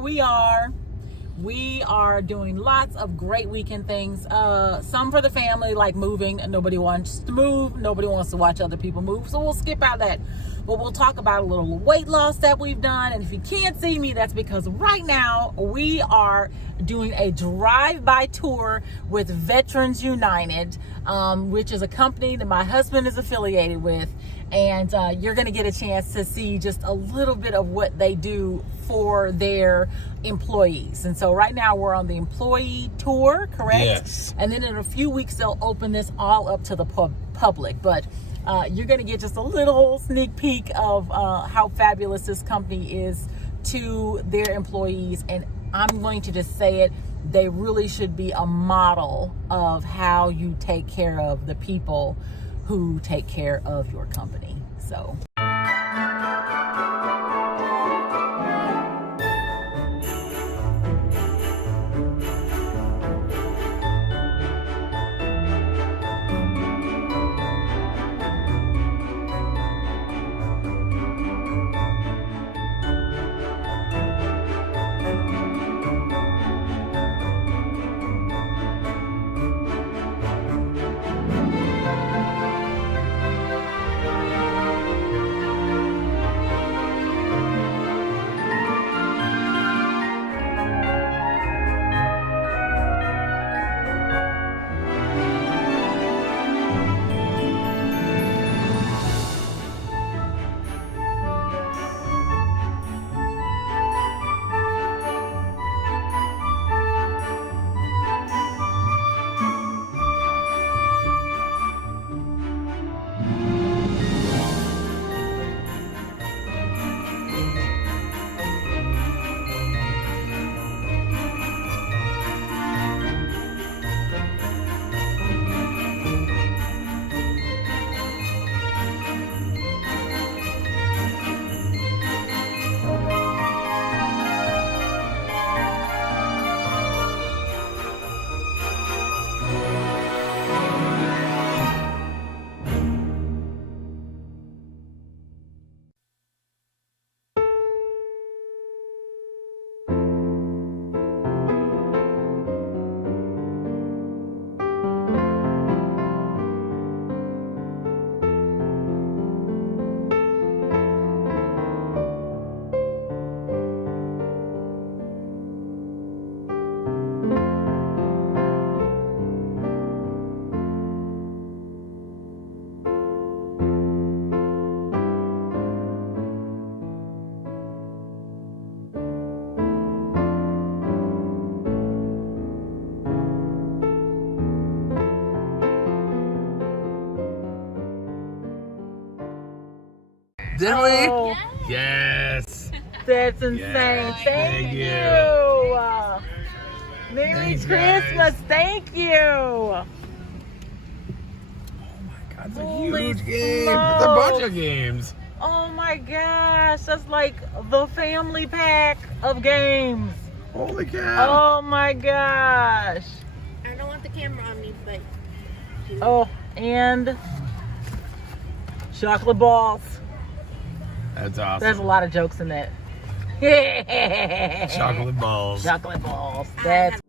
we are. We are doing lots of great weekend things. Some for the family, like moving. Nobody wants to move. Nobody wants to watch other people move. So we'll skip out that. But we'll talk about a little weight loss that we've done. And if you can't see me, that's because right now we are doing a drive-by tour with Veterans United, which is a company that my husband is affiliated with. And you're going to get a chance to see just a little bit of what they do for their employees. And so right now we're on the employee tour, correct? Yes. And then in a few weeks they'll open this all up to the public. But you're going to get just a little sneak peek of how fabulous this company is to their employees. And I'm going to just say it, they really should be a model of how you take care of the people who take care of your company. So. Did Oh, we? Yes. that's insane. Yes, Thank thank you. you. Merry Thanks, Christmas. guys. Thank you. Oh my God, it's a Holy huge game. It's a bunch of games. Oh my gosh. That's like the family pack of games. Holy cow. Oh my gosh. I don't want the camera on me, but... Oh, and chocolate balls. That's awesome. There's a lot of jokes in that. Chocolate balls. Chocolate balls. That's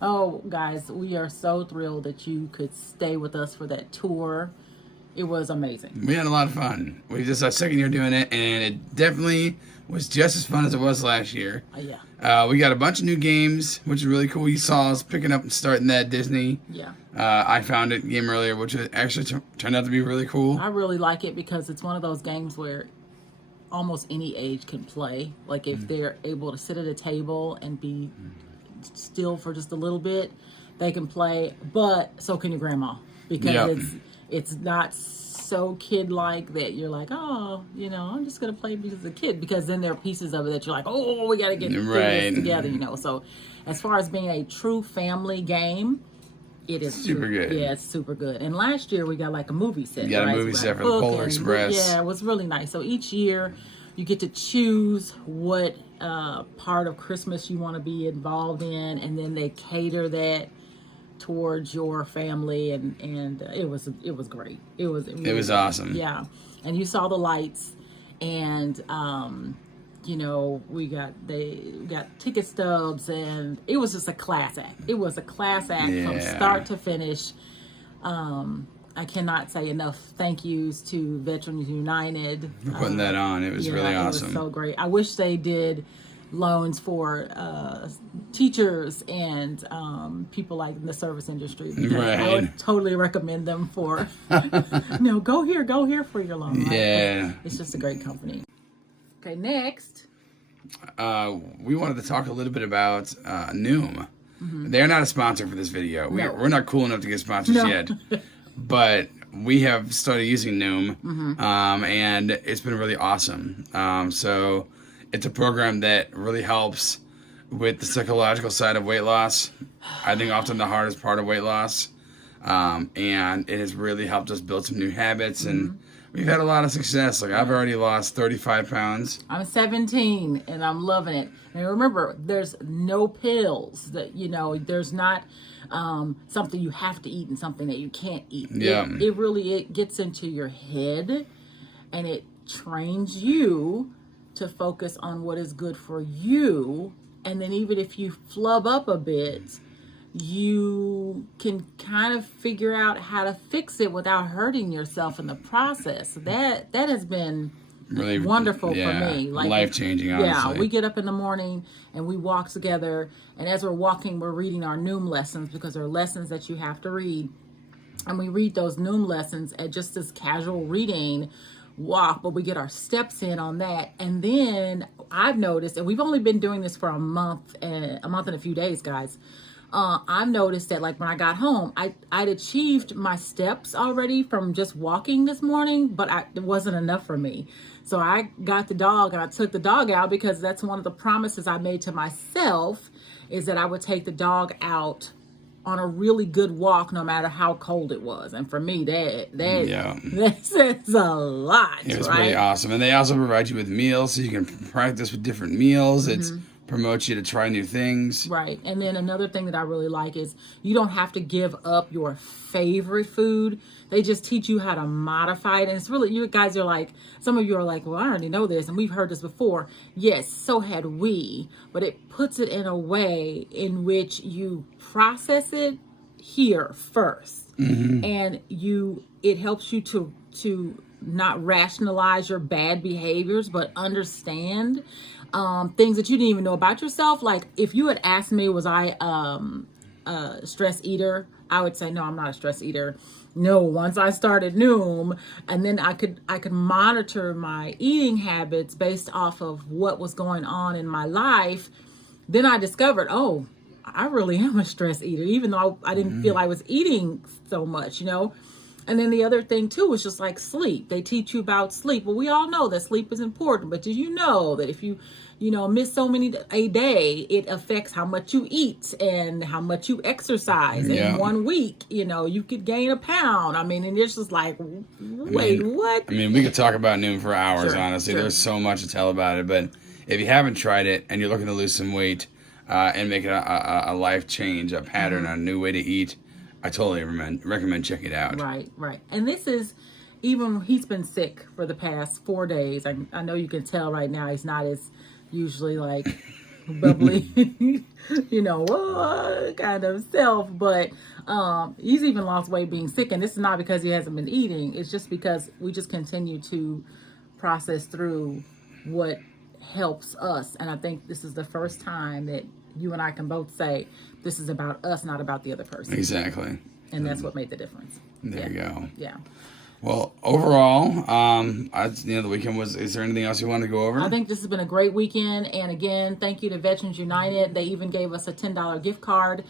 Oh, guys, we are so thrilled that you could stay with us for that tour. It was amazing. We had a lot of fun. We just our second year doing it, and it definitely was just as fun as it was last year. Yeah. We got a bunch of new games, which is really cool. You saw us picking up and starting that Disney. Yeah. I found it game earlier, which actually turned out to be really cool. I really like it because it's one of those games where almost any age can play. Like if they're able to sit at a table and be still for just a little bit, they can play. But so can your grandma, because it's not so kid-like that you're like, oh, you know, I'm just gonna play because a kid. Because then there are pieces of it that you're like, oh, we gotta get this together, you know. So as far as being a true family game, it is super good. Yeah, it's super good. And last year we got like a movie set. You got a movie set for the Polar Express. Yeah, it was really nice. So each year you get to choose what part of Christmas you want to be involved in, and then they cater that towards your family, and it was great. It was awesome. Yeah, and you saw the lights, and you know, we got ticket stubs, and it was just a class act. It was a class act from start to finish. I cannot say enough thank yous to Veterans United for putting that on. It was really awesome. It was so great. I wish they did loans for teachers and people like in the service industry. I would totally recommend them for, go here for your loan. Right? Yeah. It's just a great company. Okay, next. We wanted to talk a little bit about Noom. Mm-hmm. They're not a sponsor for this video. We're not cool enough to get sponsors yet. But we have started using Noom, and it's been really awesome. So it's a program that really helps with the psychological side of weight loss. I think often the hardest part of weight loss. And it has really helped us build some new habits, and we've had a lot of success. Like I've already lost 35 pounds. I'm 17 and I'm loving it. And remember, there's no pills that, there's not something you have to eat and something that you can't eat. Yeah. It gets into your head, and it trains you to focus on what is good for you. And then even if you flub up a bit, you can kind of figure out how to fix it without hurting yourself in the process. That has been really wonderful for me. Like life-changing, honestly. Yeah, we get up in the morning and we walk together, and as we're walking, we're reading our Noom lessons, because there are lessons that you have to read. And we read those Noom lessons at just this casual reading walk, but we get our steps in on that. And then I've noticed, and we've only been doing this for a month and a few days, guys. I've noticed that like when I got home, I'd achieved my steps already from just walking this morning, but it wasn't enough for me. So I got the dog and I took the dog out because that's one of the promises I made to myself, is that I would take the dog out on a really good walk no matter how cold it was. And for me, that says a lot. It was pretty awesome. And they also provide you with meals so you can practice with different meals. It's promotes you to try new things. Right. And then another thing that I really like is you don't have to give up your favorite food. They just teach you how to modify it. And it's really, you guys are like, some of you are like, well, I already know this and we've heard this before. Yes, so had we. But it puts it in a way in which you process it here first. And it helps you to not rationalize your bad behaviors, but understand things that you didn't even know about yourself. Like if you had asked me, was I a stress eater? I would say, no, I'm not a stress eater. No, once I started Noom, and then I could monitor my eating habits based off of what was going on in my life. Then I discovered, oh, I really am a stress eater, even though I didn't feel I was eating so much, And then the other thing too is just like sleep. They teach you about sleep. Well, we all know that sleep is important, but did you know that if you miss so many a day, it affects how much you eat and how much you exercise. In 1 week, you could gain a pound. I mean, and it's just like, wait, what? I mean, we could talk about Noom for hours, honestly. Sure. There's so much to tell about it. But if you haven't tried it and you're looking to lose some weight and make it a life change, a pattern, a new way to eat, I totally recommend checking it out. Right. And this is, even he's been sick for the past 4 days. I know you can tell right now he's not as usually like bubbly, kind of self, but he's even lost weight being sick. And this is not because he hasn't been eating. It's just because we just continue to process through what helps us. And I think this is the first time that you and I can both say this is about us, not about the other person. Exactly. And that's what made the difference. There you go. Yeah. Well, overall, the weekend was. Is there anything else you wanted to go over? I think this has been a great weekend. And again, thank you to Veterans United. They even gave us a $10 gift card.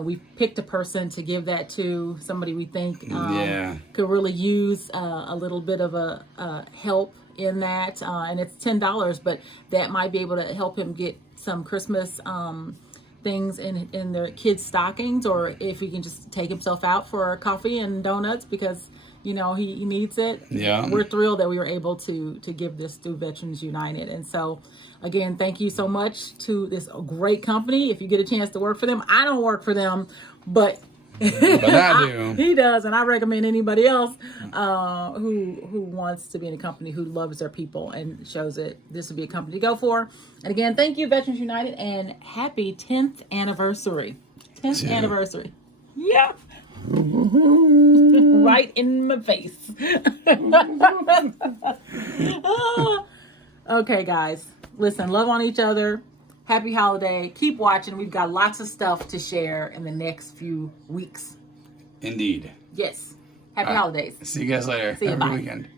We picked a person to give that to, somebody we think could really use a little bit of a help in that. And it's $10, but that might be able to help him get some Christmas things in their kids' stockings, or if he can just take himself out for coffee and donuts because he needs it. Yeah. We're thrilled that we were able to give this through Veterans United. And so, again, thank you so much to this great company. If you get a chance to work for them, I don't work for them, but I do. He does, and I recommend anybody else who wants to be in a company who loves their people and shows it. This would be a company to go for. And again, thank you, Veterans United, and happy 10th anniversary. 10th anniversary. Yeah. Right in my face. Okay, guys. Listen, love on each other. Happy holiday. Keep watching. We've got lots of stuff to share in the next few weeks. Indeed. Yes. Happy holidays. See you guys later. See you. Have a Bye. good weekend.